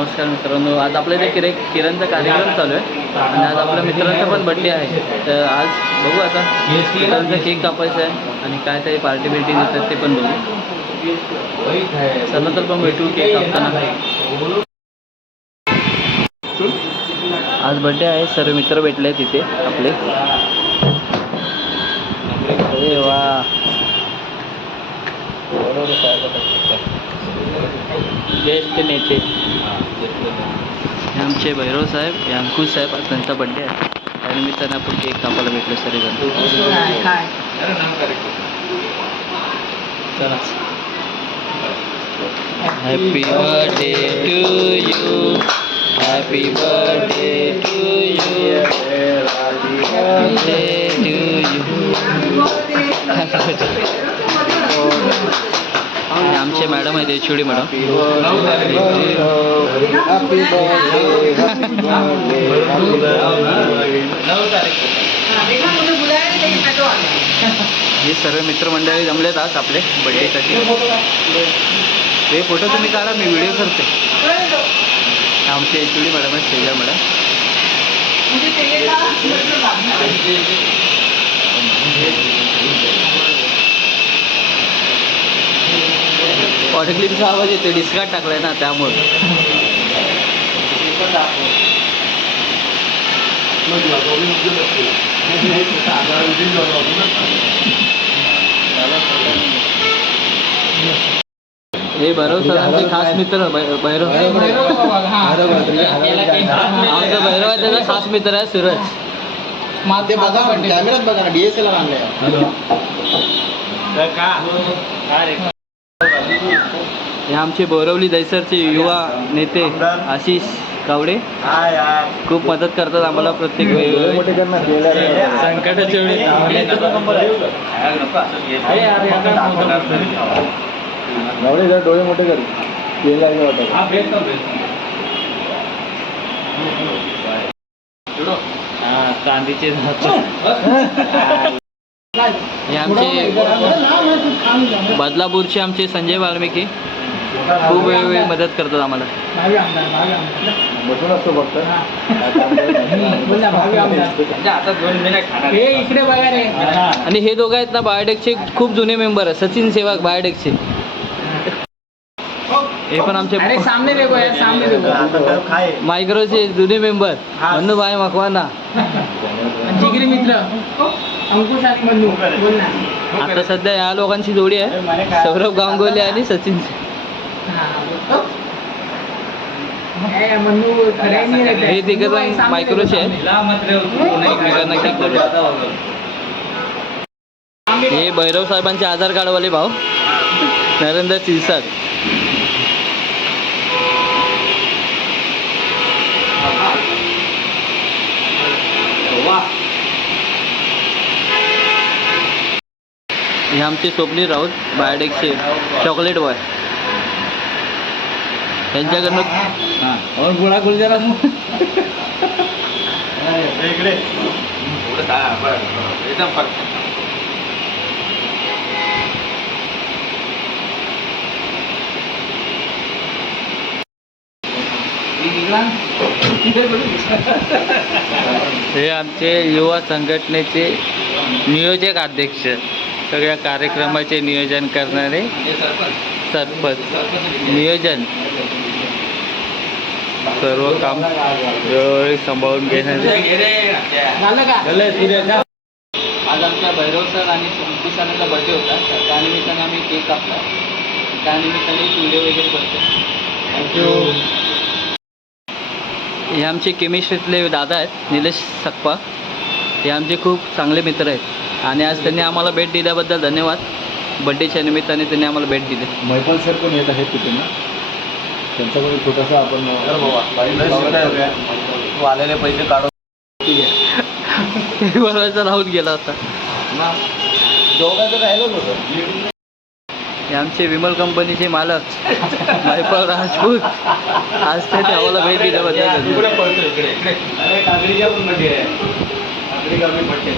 नमस्कार मित्रांनो, आज आपल्या इथे किरणचा कार्यक्रम चालू आहे आणि आज आपल्या मित्रांचा पण बड्डे आहे. तर आज बघू आता मित्रांचा केक कापायचा आहे आणि काय काही पार्टी बिर्टी देतात ते पण बघू. चला तर पण भेटू केक कापताना. आज बड्डे आहे, सर्व मित्र भेटले तिथे आपले. अरे वा, ज्येष्ठ नेते हे आमचे भैरव साहेब, हे अंकुश साहेब. आज त्यांचा बड्डे आहे त्यानिमित्ताने आपण केक कापायला भेटलो सर्वजण. चला, happy birthday to you, happy birthday to you, happy birthday to you. आमचे मॅडम आहेत एचओडी मॅडम. हे सर्व मित्रमंडळी जमलेत आज आपले बड्डेसाठी. हे फोटो तुम्ही काढा, मी व्हिडिओ करते. आमचे एचओडी मॅडम आहेत, तेजा मॅडम. ऑटोक्लिपचा आवाज येतो, डिस्कार्ड टाकलाय ना त्यामुळे. हे भैरव सरांचे खास मित्र भैरव. आमचा भैरव आहे, त्याचा खास मित्र आहे सूरज. ते बघा कॅमेरात बघा ना, DSLR आणलाय. हे आमचे बोरवली दहिसरचे युवा नेते आशिष कावडे. खूप मदत करतात आम्हाला प्रत्येक वेळी संकटाच्या वेळी. डोळे मोठे कर. चांदीचे हे आमचे बदलापूरचे आमचे संजय वाल्मिकी खूप वेळोवेळी मदत करतात आम्हाला. बसून असतो फक्त. आणि हे दोघं आहेत ना बायोटेकचे खूप जुने मेंबर आहे. सचिन सेवाग बायोटेकचे. हे पण आमचे मायक्रोचे जुने मेंबर मन्नू भाई मकवाना. जिगरी मित्र अंकुश मन्नू. आता सध्या या लोकांची जोडी आहे, सौरभ गांगुली आणि सचिन. हे तिघं मायक्रोचे आहेत. एकमेकांना केक करतात. हे भैरव साहेबांचे आधार कार्डवाले भाऊ नरेंद्र चिलसाद. हे आमचे स्वप्नील राऊत बायोटेकचे चॉकलेट बॉय. त्यांच्याकडनं गोळा खोल जरा. हे आमचे युवा संघटनेचे नियोजक अध्यक्ष, सगळ्या कार्यक्रमाचे नियोजन करणारे सरपंच. नियोजन सर्व काम वेळोवेळी सांभाळून घेणारे. आज आमच्या भैरव सर आणि अंकुश सरांचा बर्थडे होता, तर त्यानिमित्ताने आम्ही केक कापला. त्यानिमित्ताने व्हिडिओ वगैरे करतो. थँक्यू. हे आमचे केमिस्ट्रीतले दादा आहेत निलेश सक्पा. हे आमचे खूप चांगले मित्र आहेत आणि आज त्यांनी आम्हाला भेट दिल्याबद्दल धन्यवाद. बड्डेच्या निमित्ताने त्यांनी आम्हाला भेट दिली. मैफल सर पण येत आहेत तिथे ना, त्यांच्याकडे छोटासा आपण आलेले पैसे काढून बोलवायचा राहून गेला होता. दोघांचं राहिलंच होतं. हे आमचे विमल कंपनीचे मालक मैफल राजपूत. आज ते आम्हाला भेट दिल्याबद्दल. काकडीच्या पण मध्ये आहे. काकडी कमी पडते.